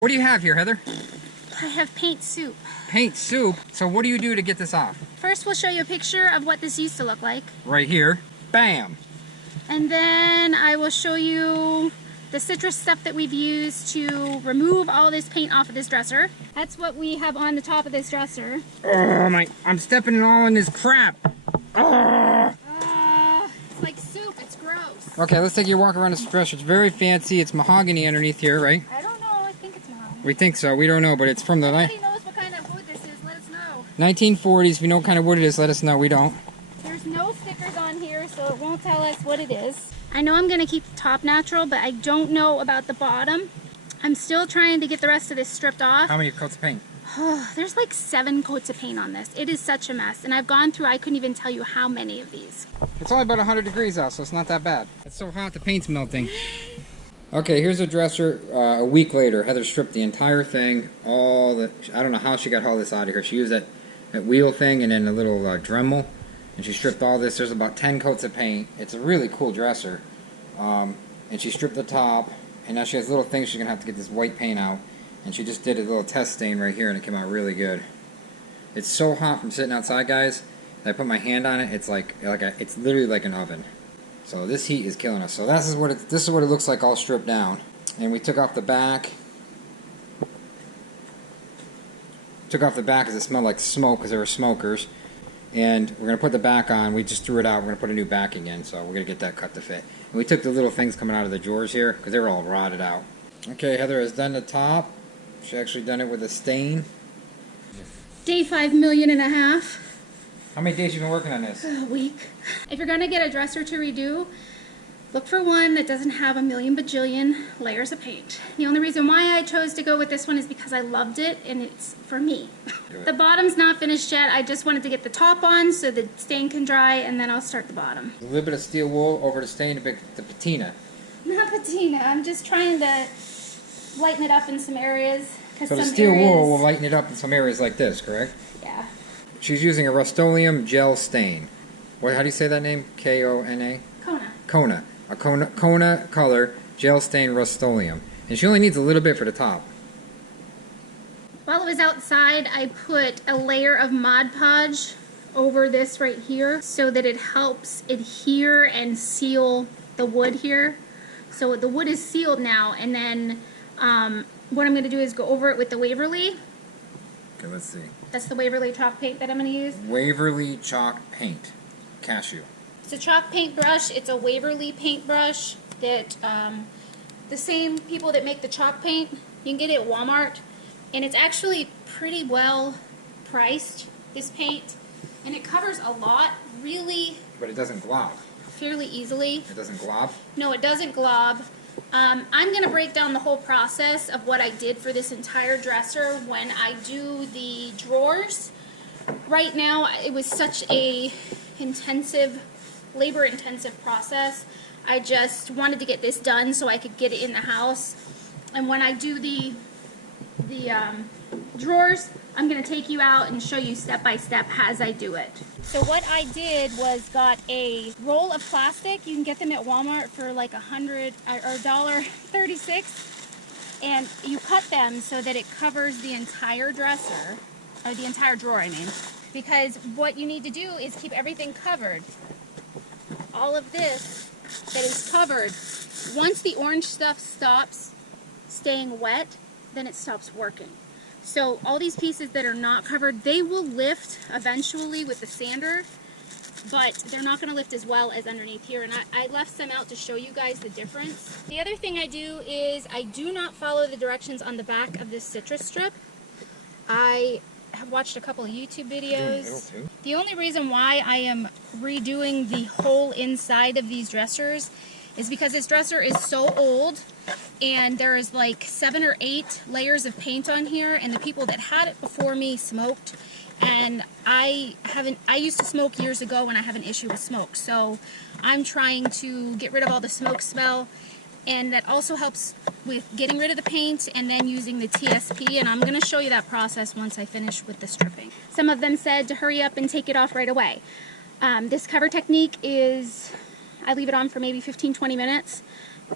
What do you have here, Heather? I have paint soup. Paint soup? So what do you do to get this off? First, we'll show you a picture of what this used to look like. Right here. Bam! And then I will show you the citrus stuff that we've used to remove all this paint off of this dresser. That's what we have on the top of this dresser. Oh my, I'm stepping all in this crap. Oh. It's like soup, it's gross. Okay, let's take you a walk around this dresser. It's very fancy. It's mahogany underneath here, right? I don't know, I think it's mahogany. We think so. We don't know, but it's from the If anybody knows what kind of wood this is, let us know. 1940s. If you know what kind of wood it is, let us know. We don't. There's no stickers on here, so it won't tell us what it is. I know I'm going to keep the top natural, but I don't know about the bottom. I'm still trying to get the rest of this stripped off. How many coats of paint? Oh, there's like 7 coats of paint on this. It is such a mess, and I've gone through, I couldn't even tell you how many of these. It's only about 100 degrees out, so it's not that bad. It's so hot, the paint's melting. Okay, here's a dresser. A week later, Heather stripped the entire thing. I don't know how she got all this out of here. She used that wheel thing and then a little Dremel. And she stripped all this. There's about 10 coats of paint. It's a really cool dresser. And she stripped the top. And now she has little things she's going to have to get this white paint out. And she just did a little test stain right here and it came out really good. It's so hot from sitting outside, guys. I put my hand on it. It's it's literally like an oven. So this heat is killing us. So this is what it looks like all stripped down. And we took off the back. Took off the back because it smelled like smoke because there were smokers. And we're going to put the back on. We just threw it out. We're going to put a new backing in. So we're going to get that cut to fit. And we took the little things coming out of the drawers here because they were all rotted out. Okay, Heather has done the top. She actually done it with a stain. Day 5.5 million. How many days you been working on this? A week. If you're going to get a dresser to redo, look for one that doesn't have a million bajillion layers of paint. The only reason why I chose to go with this one is because I loved it and it's for me. The bottom's not finished yet. I just wanted to get the top on so the stain can dry and then I'll start the bottom. A little bit of steel wool over the stain, the patina. Not patina. I'm just trying to lighten it up in some areas. So the steel wool will lighten it up in some areas like this, correct? Yeah. She's using a Rust-Oleum gel stain. How do you say that name? K-O-N-A? Kona. Kona. A Kona color gel stain Rust-Oleum. And she only needs a little bit for the top. While it was outside, I put a layer of Mod Podge over this right here so that it helps adhere and seal the wood here. So the wood is sealed now, and then what I'm going to do is go over it with the Waverly. Okay, let's see. That's the Waverly chalk paint that I'm going to use. Waverly chalk paint. Cashew. It's a chalk paint brush. It's a Waverly paintbrush that the same people that make the chalk paint, you can get it at Walmart. And it's actually pretty well priced, this paint. And it covers a lot, really. But it doesn't glob. Fairly easily. It doesn't glob? No, it doesn't glob. I'm going to break down the whole process of what I did for this entire dresser when I do the drawers. Right now, it was such a labor-intensive process. I just wanted to get this done so I could get it in the house. And when I do the drawers, I'm going to take you out and show you step by step as I do it. So what I did was got a roll of plastic. You can get them at Walmart for like $1.36, and you cut them so that it covers the entire dresser, or the entire drawer, I mean. Because what you need to do is keep everything covered. All of this that is covered, once the orange stuff stops staying wet, then it stops working. So all these pieces that are not covered, they will lift eventually with the sander, but they're not going to lift as well as underneath here. And I left some out to show you guys the difference. The other thing I do is I do not follow the directions on the back of this citrus strip. I have watched a couple of YouTube videos. The only reason why I am redoing the whole inside of these dressers is because this dresser is so old and there is like 7 or 8 layers of paint on here, and the people that had it before me smoked, and I used to smoke years ago and I have an issue with smoke, so I'm trying to get rid of all the smoke smell, and that also helps with getting rid of the paint and then using the TSP, and I'm going to show you that process once I finish with the stripping. Some of them said to hurry up and take it off right away. This cover technique is, I leave it on for maybe 15-20 minutes.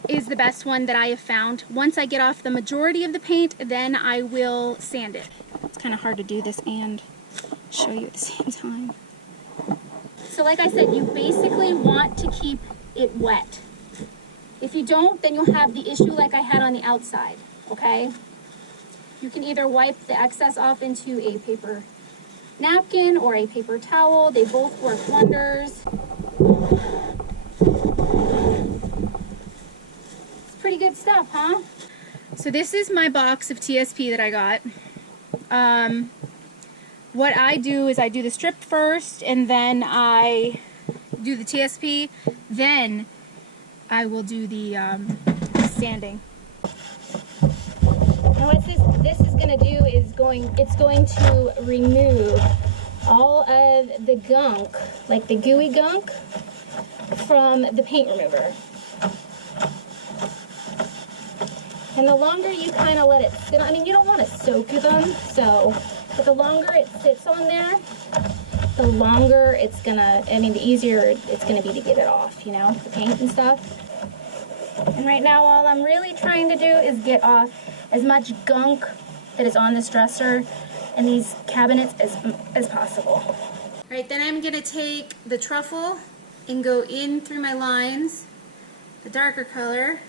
is the best one that I have found. Once I get off the majority of the paint, then I will sand it. It's kind of hard to do this and show you at the same time. So like I said, you basically want to keep it wet. If you don't, then you'll have the issue like I had on the outside, okay? You can either wipe the excess off into a paper napkin or a paper towel. They both work wonders. It's pretty good stuff, huh? So this is my box of TSP that I got. What I do is I do the strip first, and then I do the TSP, then I will do the sanding. Now what this is going to do is it's going to remove all of the gunk, like the gooey gunk, from the paint remover. And the longer you kind of let it sit, I mean, you don't want to soak them, but the longer it sits on there, the longer it's gonna, I mean, the easier it's gonna be to get it off, you know, the paint and stuff. And right now, all I'm really trying to do is get off as much gunk that is on this dresser and these cabinets as possible. All right, then I'm gonna take the truffle and go in through my lines, the darker color.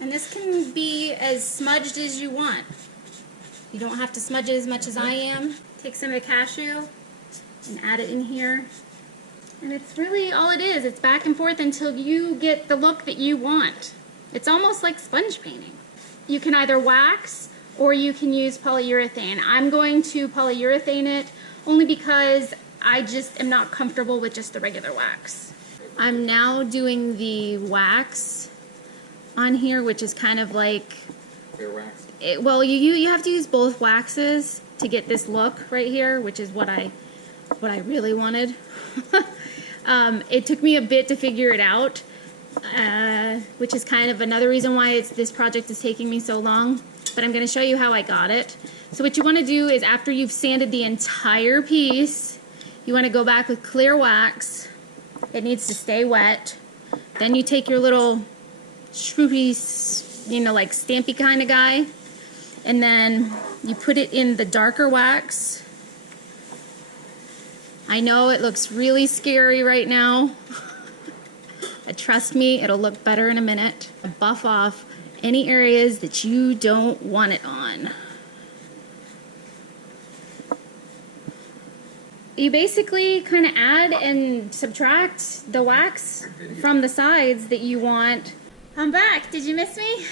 And this can be as smudged as you want. You don't have to smudge it as much as I am. Take some of the cashew and add it in here. And it's really all it is. It's back and forth until you get the look that you want. It's almost like sponge painting. You can either wax or you can use polyurethane. I'm going to polyurethane it only because I just am not comfortable with just the regular wax. I'm now doing the wax on here, which is kind of like Clear wax. Well, you have to use both waxes to get this look right here, which is what I really wanted. It took me a bit to figure it out, which is kind of another reason why this project is taking me so long. But I'm going to show you how I got it. So what you want to do is after you've sanded the entire piece, you want to go back with clear wax. It needs to stay wet. Then you take your little swoopy, you know, like stampy kind of guy, and then you put it in the darker wax. I know it looks really scary right now, but trust me, it'll look better in a minute. Buff off any areas that you don't want it on. You basically kind of add and subtract the wax from the sides that you want. I'm back. Did you miss me?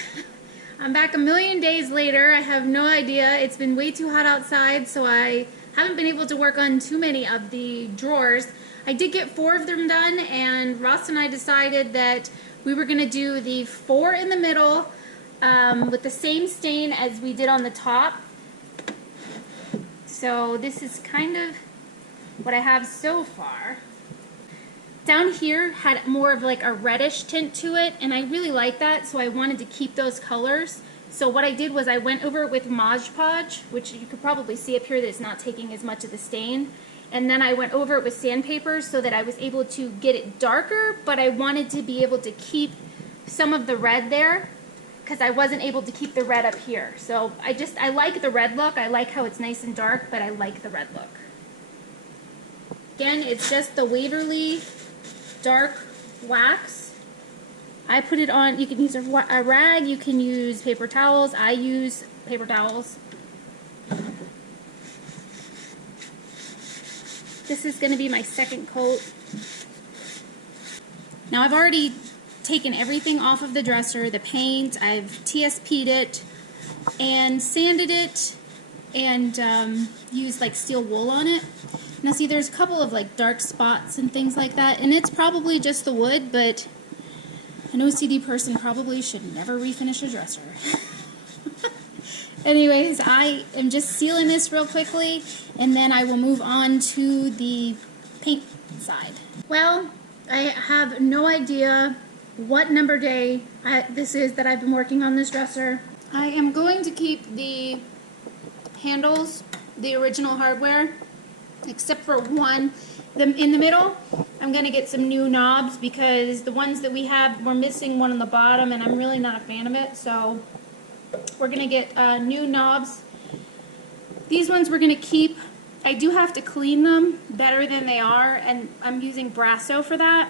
I'm back a million days later. I have no idea. It's been way too hot outside, so I haven't been able to work on too many of the drawers. I did get 4 of them done, and Ross and I decided that we were going to do the 4 in the middle with the same stain as we did on the top. So this is kind of what I have so far. Down here had more of like a reddish tint to it, and I really like that, so I wanted to keep those colors. So what I did was I went over it with Mod Podge, which you could probably see up here that it's not taking as much of the stain. And then I went over it with sandpaper so that I was able to get it darker, but I wanted to be able to keep some of the red there because I wasn't able to keep the red up here. So I like the red look. I like how it's nice and dark, but I like the red look. Again, it's just the Waverly dark wax. I put it on. You can use a rag, you can use paper towels. I use paper towels. This is going to be my second coat. Now I've already taken everything off of the dresser, the paint, I've TSP'd it and sanded it and used like steel wool on it. Now see, there's a couple of like dark spots and things like that, and it's probably just the wood, but an OCD person probably should never refinish a dresser. Anyways, I am just sealing this real quickly, and then I will move on to the paint side. Well, I have no idea what number day this is that I've been working on this dresser. I am going to keep the handles, the original hardware, except for one, in the middle, I'm gonna get some new knobs because the ones that we have, we're missing one on the bottom and I'm really not a fan of it. So we're gonna get new knobs. These ones we're gonna keep. I do have to clean them better than they are, and I'm using Brasso for that.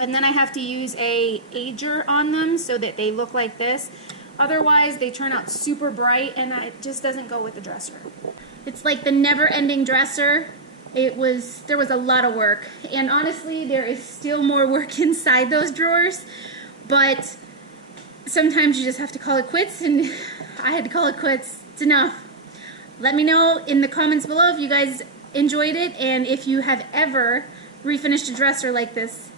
And then I have to use a ager on them so that they look like this. Otherwise, they turn out super bright, and it just doesn't go with the dresser. It's like the never-ending dresser. There was a lot of work, and honestly, there is still more work inside those drawers. But sometimes you just have to call it quits, and I had to call it quits. It's enough. Let me know in the comments below if you guys enjoyed it and if you have ever refinished a dresser like this.